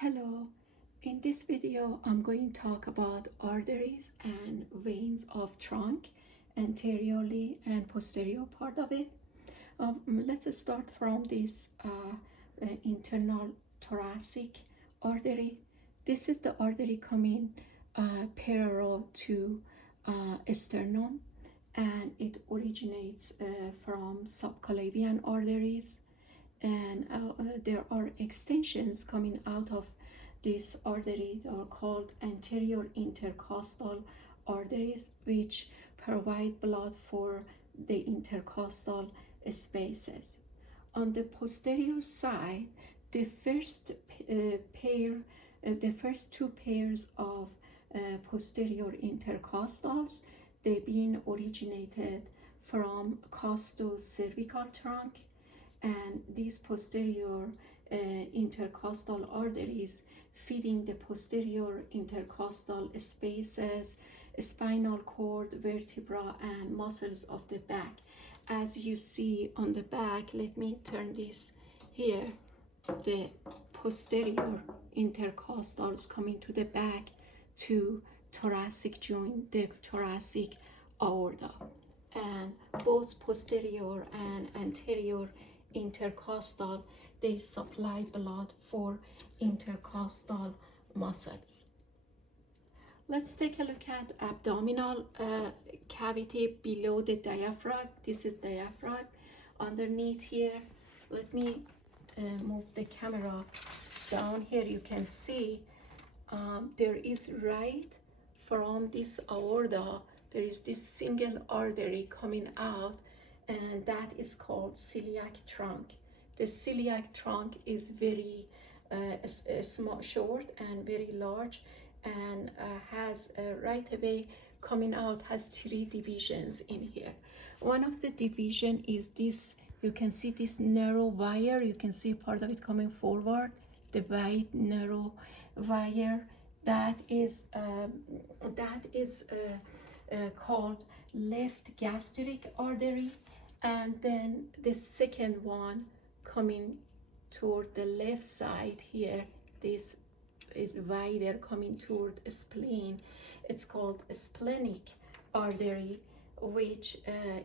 Hello, in this video I'm going to talk about arteries and veins of trunk, anteriorly and posterior part of it. Let's start from this internal thoracic artery. This is the artery coming parallel to sternum, and it originates from subclavian arteries, and there are extensions coming out of this artery that are called anterior intercostal arteries, which provide blood for the intercostal spaces. On the posterior side, the first the first two pairs of posterior intercostals, they being originated from costocervical trunk, and these posterior intercostal arteries feeding the posterior intercostal spaces, spinal cord, vertebra, and muscles of the back. As you see on the back, let me turn this here, the posterior intercostals coming to the back to thoracic joint, the thoracic aorta, and both posterior and anterior intercostal, they supply blood for intercostal muscles. Let's take a look at abdominal cavity below the diaphragm. This is diaphragm. Underneath here, let me move the camera down here. You can see there is right from this aorta, there is this single artery coming out, and that is called celiac trunk. The celiac trunk is very small, short and very large, and has right away coming out has three divisions in here. One of the division is this. You can see this narrow wire. You can see part of it coming forward, the wide narrow wire. That is called left gastric artery. And then the second one coming toward the left side here, this is wider, coming toward a spleen. It's called a splenic artery, which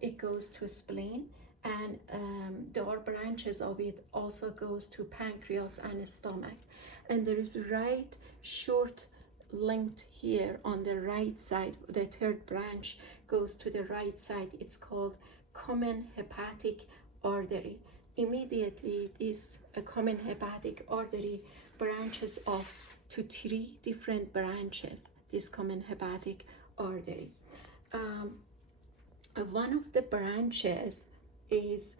it goes to spleen, and there are branches of it also goes to pancreas and stomach. And there is right short length here on the right side. The third branch goes to the right side. It's called common hepatic artery. Immediately this common hepatic artery branches off to three different branches, this common hepatic artery. One of the branches is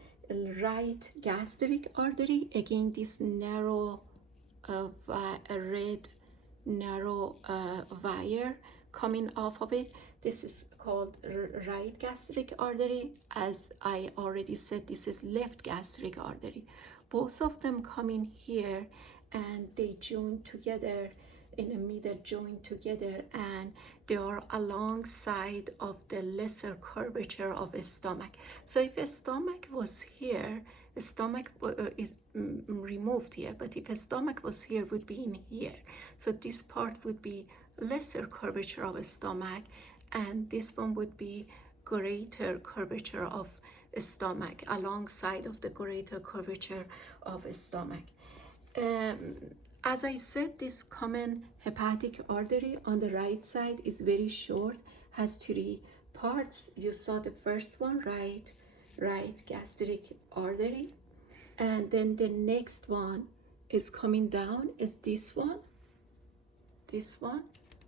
right gastric artery. Again, this narrow red narrow wire coming off of it, this is called right gastric artery. As I already said, this is left gastric artery. Both of them come in here, and they join together in the middle, join together, and they are alongside of the lesser curvature of a stomach. So if a stomach was here, a stomach is removed here, but if a stomach was here, would be in here. So this part would be lesser curvature of a stomach, and this one would be greater curvature of a stomach, alongside of the greater curvature of a stomach. As I said, this common hepatic artery on the right side is very short, has three parts. You saw the first one, right gastric artery, and then the next one is coming down, is this one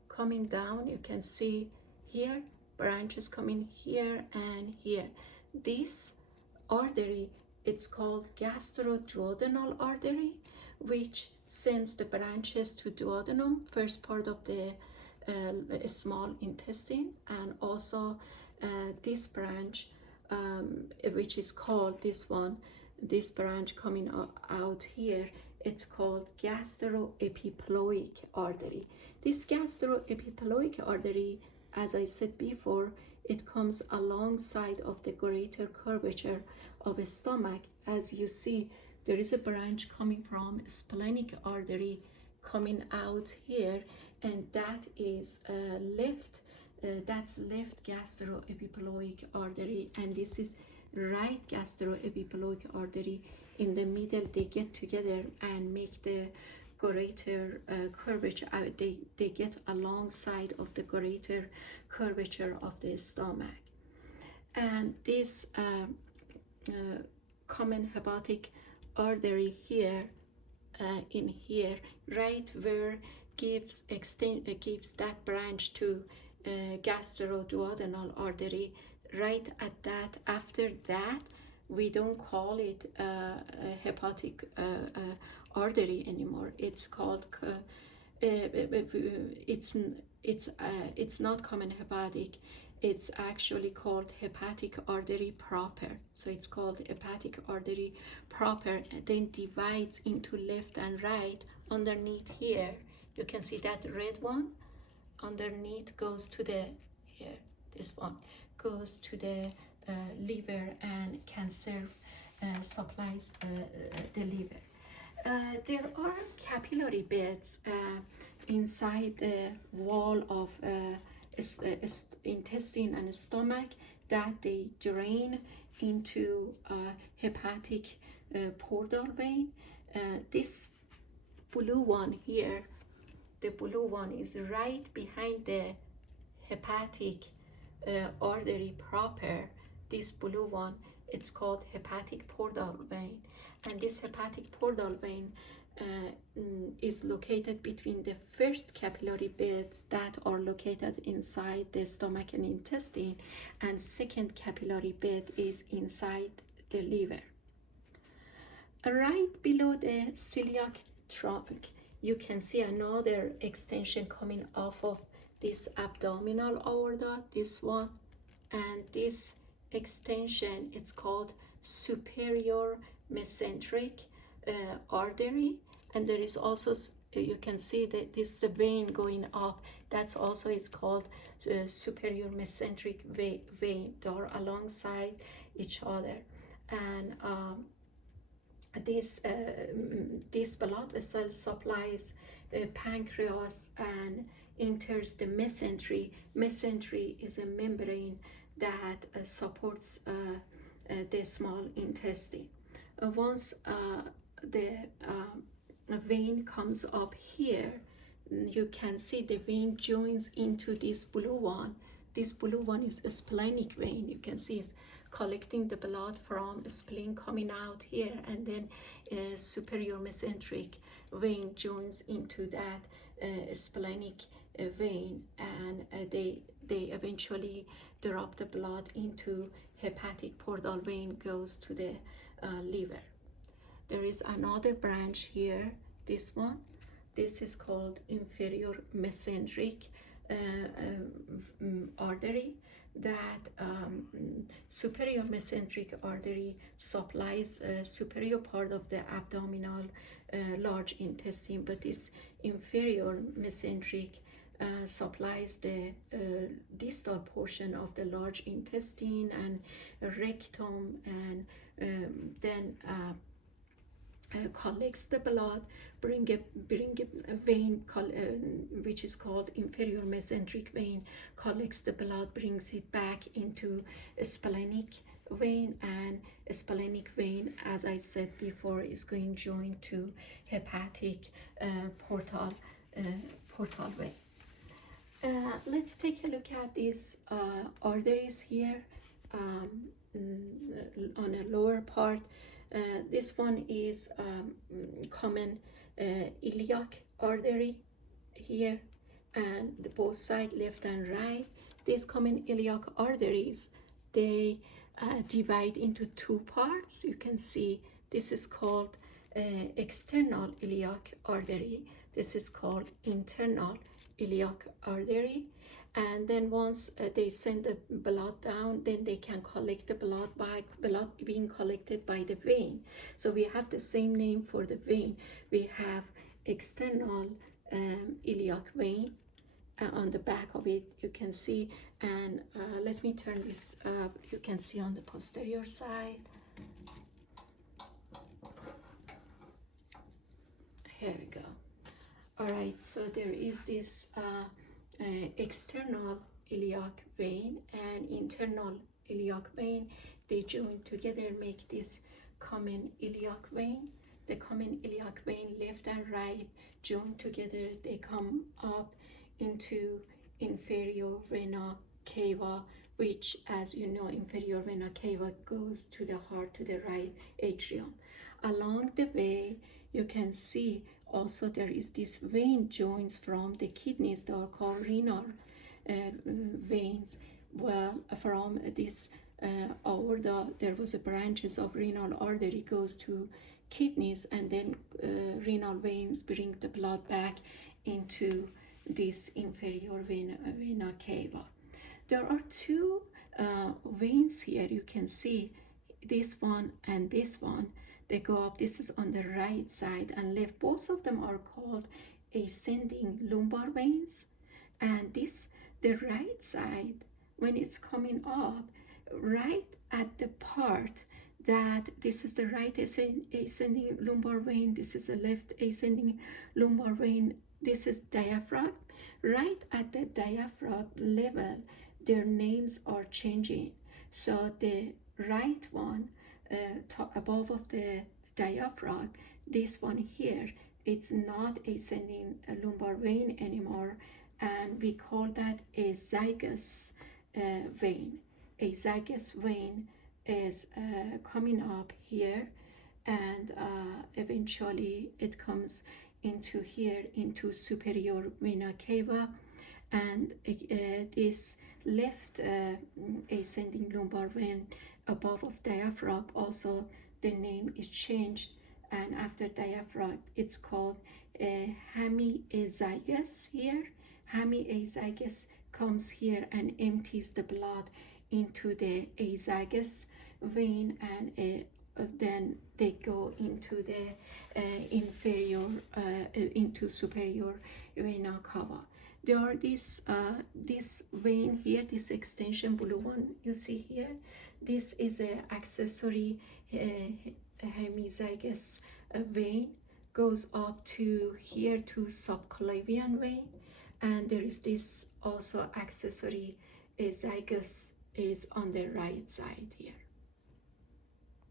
coming down. You can see here branches coming here and here. This artery, it's called gastroduodenal artery, which sends the branches to duodenum, first part of the small intestine, and also this branch, which is called this branch coming out here, it's called gastroepiploic artery. This gastroepiploic artery, as I said before, it comes alongside of the greater curvature of a stomach. As you see, there is a branch coming from splenic artery coming out here, and that is left. That's left gastroepiploic artery, and this is right gastroepiploic artery. In the middle, they get together and make the greater curvature. They get alongside of the greater curvature of the stomach. And this common hepatic artery here, in here, right where gives that branch to gastroduodenal artery. Right at that, after that, we don't call it a hepatic artery anymore. It's called it's not common hepatic. It's actually called hepatic artery proper. So it's called hepatic artery proper, and then divides into left and right. Underneath here, you can see that red one. Underneath goes to the, here, this one goes to the liver and can serve, supplies the liver. There are capillary beds inside the wall of intestine and stomach that they drain into hepatic portal vein. This blue one here, the blue one is right behind the hepatic artery proper. This blue one, it's called hepatic portal vein, and this hepatic portal vein is located between the first capillary beds that are located inside the stomach and intestine, and second capillary bed is inside the liver. Right below the celiac trunk, you can see another extension coming off of this abdominal aorta, this one, and this extension, it's called superior mesenteric artery, and there is also, you can see that this is the vein going up. That's also, it's called superior mesenteric vein. They are alongside each other, and this blood vessel supplies pancreas and enters the mesentery. Mesentery is a membrane that supports the small intestine. Once the vein comes up here, you can see the vein joins into this blue one. This blue one is a splenic vein. You can see it's collecting the blood from spleen coming out here, and then superior mesenteric vein joins into that splenic vein, and they eventually drop the blood into hepatic portal vein, goes to the liver. There is another branch here, this one. This is called inferior mesenteric artery. That superior mesenteric artery supplies superior part of the abdominal large intestine, but this inferior mesenteric supplies the distal portion of the large intestine and rectum, and then collects the blood, bring a vein which is called inferior mesenteric vein, collects the blood, brings it back into a splenic vein, and a splenic vein, as I said before, is going to join to hepatic portal vein. Let's take a look at these arteries here on a lower part. This one is common iliac artery here, and the both side, left and right. These common iliac arteries, they divide into two parts. You can see this is called external iliac artery. This is called internal iliac artery. And then once they send the blood down, then they can collect the blood by blood being collected by the vein. So we have the same name for the vein. We have external iliac vein. On the back of it, you can see, and let me turn this up. You can see on the posterior side. Here we go. All right, so there is this external iliac vein and internal iliac vein. They join together, make this common iliac vein. The common iliac vein, left and right, join together. They come up into inferior vena cava, which, as you know, inferior vena cava goes to the heart, to the right atrium. Along the way, you can see also there is this vein joins from the kidneys that are called renal veins. Well, from this aorta, there was a branches of renal artery goes to kidneys, and then renal veins bring the blood back into this inferior vena cava. There are two veins here. You can see this one and this one. They go up. This is on the right side and left. Both of them are called ascending lumbar veins. And this, the right side, when it's coming up, right at the part that this is the right ascending lumbar vein, this is the left ascending lumbar vein, this is diaphragm. Right at the diaphragm level, their names are changing. So the right one, above of the diaphragm, this one here, it's not ascending lumbar vein anymore, and we call that a zygous vein. A zygous vein is coming up here, and eventually it comes into here, into superior vena cava, and this left ascending lumbar vein above of diaphragm, also the name is changed, and after diaphragm it's called hemiazygous here. Hemiazygous comes here and empties the blood into the azygous vein, and then they go into the inferior, into superior vena cava. There are this vein here, this extension blue one you see here. This is an accessory hemizygous vein, goes up to here to subclavian vein, and there is this also accessory zygous is on the right side here.